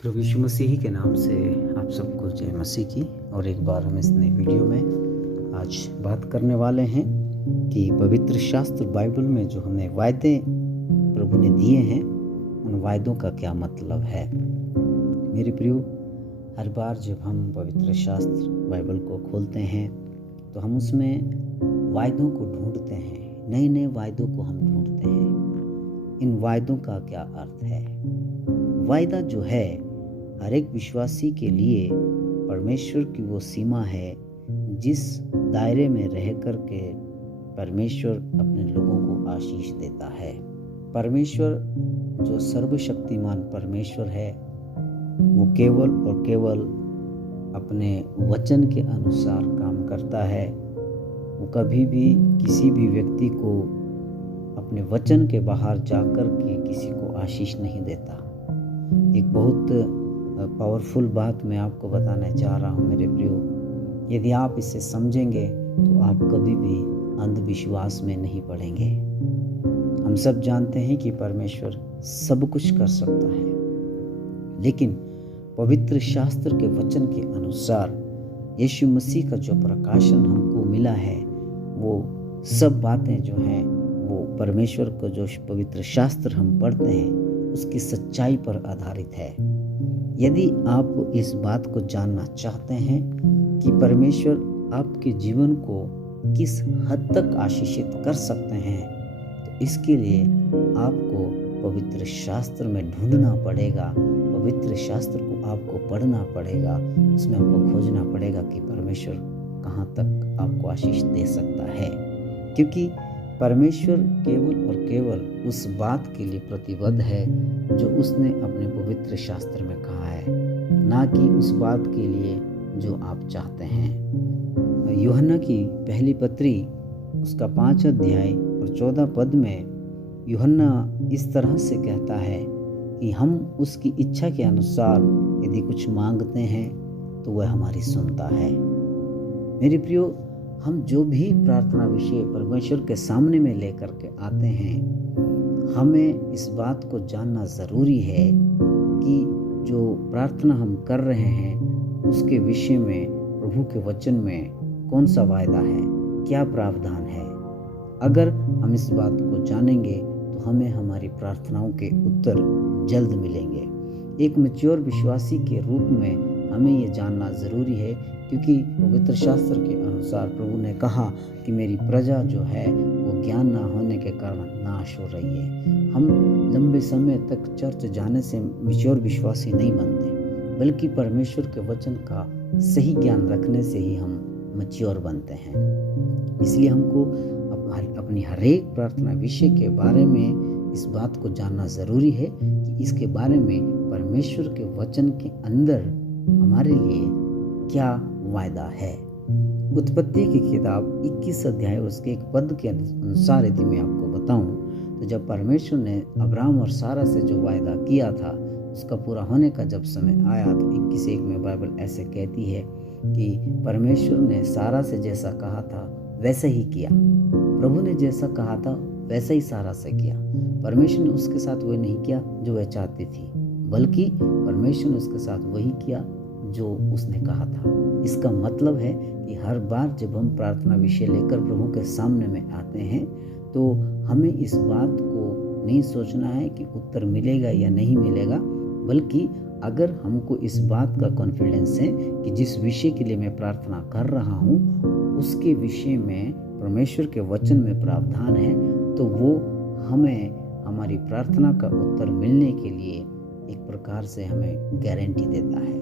प्रभु यीशु मसीह के नाम से आप सबको जय मसीह की। और एक बार हम इस नई वीडियो में आज बात करने वाले हैं कि पवित्र शास्त्र बाइबल में जो हमें वायदे प्रभु ने दिए हैं उन वायदों का क्या मतलब है। मेरे प्रियो, हर बार जब हम पवित्र शास्त्र बाइबल को खोलते हैं तो हम उसमें वायदों को ढूंढते हैं, नए नए वायदों को हम ढूंढते हैं। इन वायदों का क्या अर्थ है? वायदा जो है हर एक विश्वासी के लिए परमेश्वर की वो सीमा है जिस दायरे में रह कर के परमेश्वर अपने लोगों को आशीष देता है। परमेश्वर जो सर्वशक्तिमान परमेश्वर है वो केवल और केवल अपने वचन के अनुसार काम करता है। वो कभी भी किसी भी व्यक्ति को अपने वचन के बाहर जाकर के किसी को आशीष नहीं देता। एक बहुत पावरफुल बात मैं आपको बताना चाह रहा हूँ मेरे प्रियो। यदि आप इसे समझेंगे तो आप कभी भी अंधविश्वास में नहीं पड़ेंगे। हम सब जानते हैं कि परमेश्वर सब कुछ कर सकता है, लेकिन पवित्र शास्त्र के वचन के अनुसार यीशु मसीह का जो प्रकाशन हमको मिला है वो सब बातें जो हैं वो परमेश्वर को जो पवित्र शास्त्र हम पढ़ते हैं उसकी सच्चाई पर आधारित है। यदि आप इस बात को जानना चाहते हैं कि परमेश्वर आपके जीवन को किस हद तक आशीषित कर सकते हैं, तो इसके लिए आपको पवित्र शास्त्र में ढूंढना पड़ेगा। पवित्र शास्त्र को आपको पढ़ना पड़ेगा, उसमें आपको खोजना पड़ेगा कि परमेश्वर कहाँ तक आपको आशीष दे सकता है। क्योंकि परमेश्वर केवल और केवल उस बात के लिए प्रतिबद्ध है जो उसने अपने पवित्र शास्त्र में कहा है, ना कि उस बात के लिए जो आप चाहते हैं। यूहन्ना की पहली पत्री उसका 5 अध्याय और 14 पद में यूहन्ना इस तरह से कहता है कि हम उसकी इच्छा के अनुसार यदि कुछ मांगते हैं तो वह हमारी सुनता है। मेरे प्रियो, हम जो भी प्रार्थना विषय परमेश्वर के सामने में लेकर के आते हैं, हमें इस बात को जानना ज़रूरी है कि जो प्रार्थना हम कर रहे हैं उसके विषय में प्रभु के वचन में कौन सा वायदा है, क्या प्रावधान है। अगर हम इस बात को जानेंगे तो हमें हमारी प्रार्थनाओं के उत्तर जल्द मिलेंगे। एक मैच्योर विश्वासी के रूप में हमें ये जानना ज़रूरी है, क्योंकि पवित्र शास्त्र के अनुसार प्रभु ने कहा कि मेरी प्रजा जो है वो ज्ञान ना होने के कारण नाश हो रही है। हम लंबे समय तक चर्च जाने से मैच्योर विश्वासी नहीं बनते, बल्कि परमेश्वर के वचन का सही ज्ञान रखने से ही हम मैच्योर बनते हैं। इसलिए हमको अपनी हर एक प्रार्थना विषय के बारे में इस बात को जानना ज़रूरी है कि इसके बारे में परमेश्वर के वचन के अंदर हमारे लिए क्या वायदा है। उत्पत्ति की किताब 21 अध्याय उसके एक पद के अनुसार यदि मैं आपको बताऊं तो जब परमेश्वर ने अब्राहम और सारा से जो वायदा किया था उसका पूरा होने का जब समय आया तो 21:1 में बाइबल ऐसे कहती है कि परमेश्वर ने सारा से जैसा कहा था वैसे ही किया। प्रभु ने जैसा कहा था वैसा ही सारा से किया। परमेश्वर ने उसके साथ वही नहीं किया जो वह चाहती थी, बल्कि परमेश्वर ने उसके साथ वही किया जो उसने कहा था। इसका मतलब है कि हर बार जब हम प्रार्थना विषय लेकर प्रभु के सामने में आते हैं तो हमें इस बात को नहीं सोचना है कि उत्तर मिलेगा या नहीं मिलेगा, बल्कि अगर हमको इस बात का कॉन्फिडेंस है कि जिस विषय के लिए मैं प्रार्थना कर रहा हूँ उसके विषय में परमेश्वर के वचन में प्रावधान है, तो वो हमें हमारी प्रार्थना का उत्तर मिलने के लिए एक प्रकार से हमें गारंटी देता है।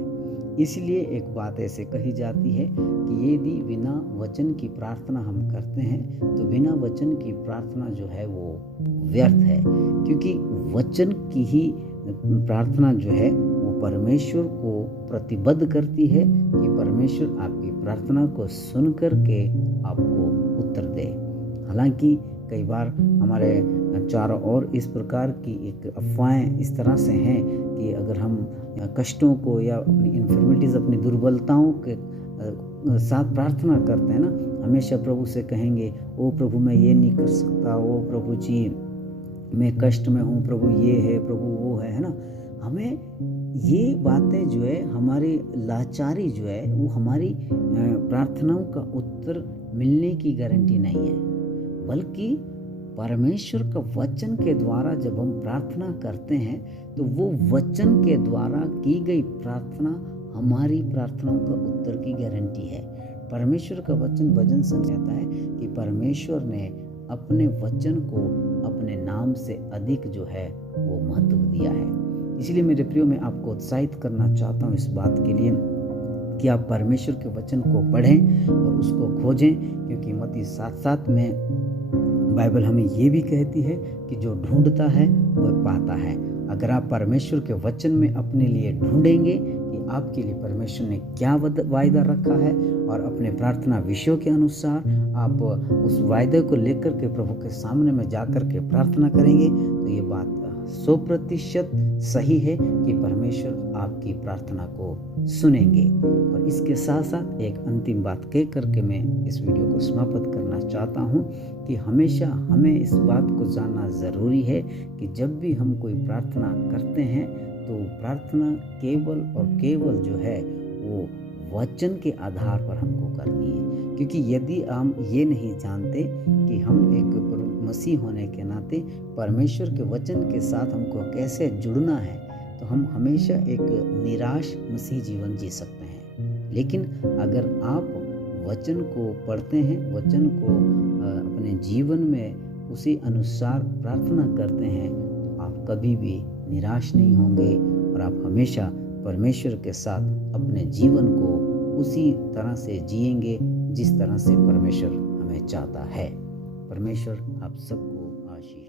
इसलिए एक बात ऐसे कही जाती है कि यदि बिना वचन की प्रार्थना हम करते हैं तो बिना वचन की प्रार्थना जो है वो व्यर्थ है, क्योंकि वचन की ही प्रार्थना जो है वो परमेश्वर को प्रतिबद्ध करती है कि परमेश्वर आपकी प्रार्थना को सुन करके आपको उत्तर दे। हालांकि कई बार हमारे चारों ओर इस प्रकार की एक अफवाहें इस तरह से हैं कि अगर हम कष्टों को या अपनी इन्फर्मिटीज़ अपनी दुर्बलताओं के साथ प्रार्थना करते हैं ना, हमेशा प्रभु से कहेंगे ओ प्रभु मैं ये नहीं कर सकता, ओ प्रभु जी मैं कष्ट में हूँ, प्रभु ये है, प्रभु वो है ना। हमें ये बातें जो है हमारी लाचारी जो है वो हमारी प्रार्थनाओं का उत्तर मिलने की गारंटी नहीं है, बल्कि परमेश्वर का वचन के द्वारा जब हम प्रार्थना करते हैं तो वो वचन के द्वारा की गई प्रार्थना हमारी प्रार्थनाओं का उत्तर की गारंटी है। परमेश्वर का वचन भजन संग कहता है कि परमेश्वर ने अपने वचन को अपने नाम से अधिक जो है वो महत्व दिया है। इसलिए मेरे प्रियो, मैं आपको उत्साहित करना चाहता हूँ इस बात के लिए कि आप परमेश्वर के वचन को पढ़ें और उसको खोजें, क्योंकि मत्ती 7:7 में बाइबल हमें ये भी कहती है कि जो ढूंढता है वह पाता है। अगर आप परमेश्वर के वचन में अपने लिए ढूंढेंगे कि आपके लिए परमेश्वर ने क्या वायदा रखा है और अपने प्रार्थना विषयों के अनुसार आप उस वायदे को लेकर के प्रभु के सामने में जाकर के प्रार्थना करेंगे, तो ये बात 100% सही है कि परमेश्वर आपकी प्रार्थना को सुनेंगे। और इसके साथ साथ एक अंतिम बात कह करके मैं इस वीडियो को समाप्त करना चाहता हूँ कि हमेशा हमें इस बात को जानना ज़रूरी है कि जब भी हम कोई प्रार्थना करते हैं तो प्रार्थना केवल और केवल जो है वो वचन के आधार पर हमको करनी है। क्योंकि यदि हम ये नहीं जानते कि हम एक मसीह होने के नाते परमेश्वर के वचन के साथ हमको कैसे जुड़ना है, तो हम हमेशा एक निराश मसीह जीवन जी सकते हैं। लेकिन अगर आप वचन को पढ़ते हैं, वचन को अपने जीवन में उसी अनुसार प्रार्थना करते हैं, तो आप कभी भी निराश नहीं होंगे और आप हमेशा परमेश्वर के साथ अपने जीवन को उसी तरह से जिएंगे जिस तरह से परमेश्वर हमें चाहता है। परमेश्वर आप सबको आशीष